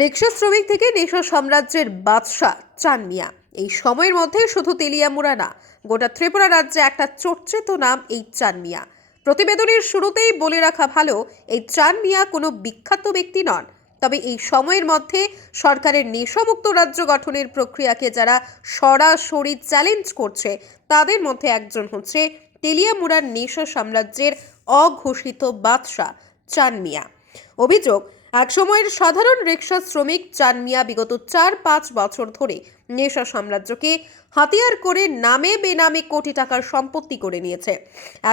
রিক্সা শ্রমিক থেকে নেশা সাম্রাজ্যের বাদশাহ চান মিয়া। এই সময়ের মধ্যে শুধু তেলিয়ামুড়া না, গোটা ত্রিপুরা রাজ্যে একটা চর্চিত নাম এই চান মিয়া। প্রতিবেদনের শুরুতেই বলে রাখা ভালো, এই চান মিয়া কোনো বিখ্যাত ব্যক্তি নন। তবে এই সময়ের মধ্যে সরকারের নেশামুক্ত রাজ্য গঠনের প্রক্রিয়াকে যারা সরাসরি চ্যালেঞ্জ করছে, তাদের মধ্যে একজন হচ্ছে তেলিয়ামুড়ার নেশা সাম্রাজ্যের অঘোষিত বাদশাহ চান মিয়া। অভিযোগ, একসময়ের সাধারণ রিক্সা শ্রমিক চান মিয়া বিগত 4-5 বছর ধরে নেশা সাম্রাজ্যকে হাতিয়ার করে নামে বেনামে কোটি টাকার সম্পত্তি করে নিয়েছে।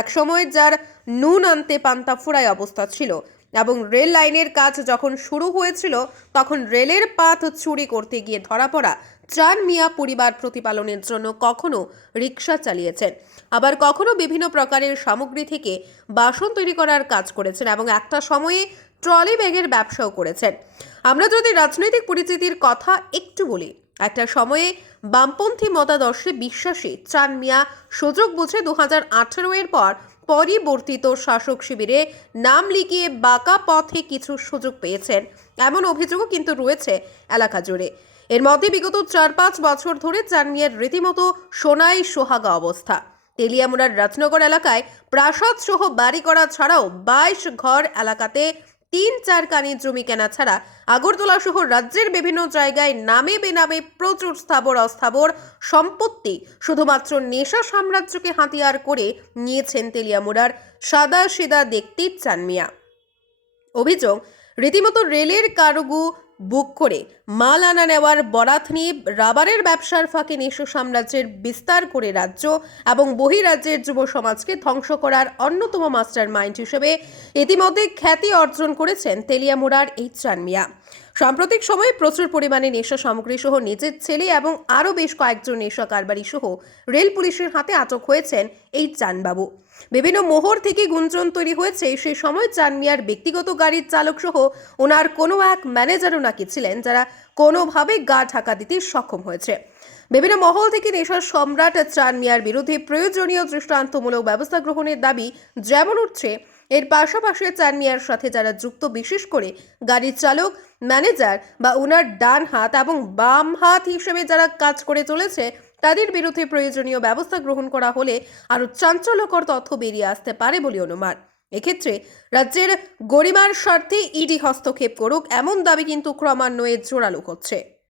একসময় যার নুন আনতে পান্তা ফুরায় অবস্থা ছিল এবং রেল লাইনের কাজ যখন শুরু হয়েছিল, তখন রেলের পাত চুরি করতে গিয়ে ধরা পড়া চান মিয়া পরিবার প্রতিপালনের জন্য কখনো রিক্সা চালিয়েছেন, আবার কখনো বিভিন্ন প্রকারের সামগ্রী থেকে বাসন তৈরি করার কাজ করেছেন এবং একটা সময়ে ট্রলি ব্যাগের ব্যবসাও করেছেন। আমরা যদি রাজনৈতিক পরিচিতির কথা একটু বলি, একটা সময়ে বামপন্থী মতাদর্শে বিশ্বাসী চান মিয়া সুযোগ বুঝে 2018 এর পর পরিবর্তিত শাসক শিবিরে নাম লিখিয়ে বাঁকা পথে কিছু সুযোগ পেয়েছেন, এমন অভিযোগও কিন্তু রয়েছে এলাকা জুড়ে। এর মধ্যে বিগত 4-5 বছর ধরে চান মিয়ার রীতিমতো সোনাই সোহাগা অবস্থা। তেলিয়ামুড়ার রাজনগর এলাকায় প্রাসাদ সহ বাড়ি করা ছাড়াও 22 ঘর এলাকাতে 3-4 কানি জমি কেনা ছাড়া আগরতলা সহ রাজ্যের বিভিন্ন জায়গায় নামে বেনামে প্রচুর স্থাবর অস্থাবর সম্পত্তি শুধুমাত্র নেশা সাম্রাজ্যকে হাতিয়ার করে নিয়েছেন তেলিয়ামুড়ার সাদা সিধা দেখতে চান মিয়া। অভিযোগ, রীতিমতো রেলের কার্গো বুক করে মাল আনা নেওয়ার বরাত নিয়ে রাবারের ব্যবসার ফাঁকে নেশা সাম্রাজ্যের বিস্তার করে রাজ্য এবং বহিরাজ্যের যুব সমাজকে ধ্বংস করার অন্যতম মাস্টার মাইন্ড হিসেবে ইতিমধ্যে খ্যাতি অর্জন করেছেন তেলিয়ামুড়ার এই চান মিয়া। সাম্প্রতিক সময়ে প্রচুর পরিমাণে নেশা সামগ্রী সহ নিজের ছেলে এবং আরও বেশ কয়েকজন নেশা কারবারি সহ রেল পুলিশের হাতে আটক হয়েছেন এই চানবাবু। বিভিন্ন মোহর থেকে গুঞ্জন তৈরি হয়েছে সেই সময় চান মিয়ার ব্যক্তিগত গাড়ির চালক সহ ওনার কোনো এক ম্যানেজারও নাকি ছিলেন, যারা কোনোভাবে গা ঢাকা দিতে সক্ষম হয়েছে। বিভিন্ন মহল থেকে নেশার সম্রাট চান মিয়ার বিরুদ্ধে প্রয়োজনীয় দৃষ্টান্তমূলক ব্যবস্থা গ্রহণের দাবি যেমন উঠছে, এর পাশাপাশি চান মিয়ার সাথে যারা যুক্ত, বিশেষ করে গাড়ির চালক, ম্যানেজার বা ওনার ডান হাত এবং বাম হাত হিসেবে যারা কাজ করে চলেছে, তাদের বিরুদ্ধে প্রয়োজনীয় ব্যবস্থা গ্রহণ করা হলে আরও চাঞ্চল্যকর তথ্য বেরিয়ে আসতে পারে বলে অনুমান। এক্ষেত্রে রাজ্যের গরিমার স্বার্থে ইডি হস্তক্ষেপ করুক, এমন দাবি কিন্তু ক্রমান্বয়ে জোরালো হচ্ছে।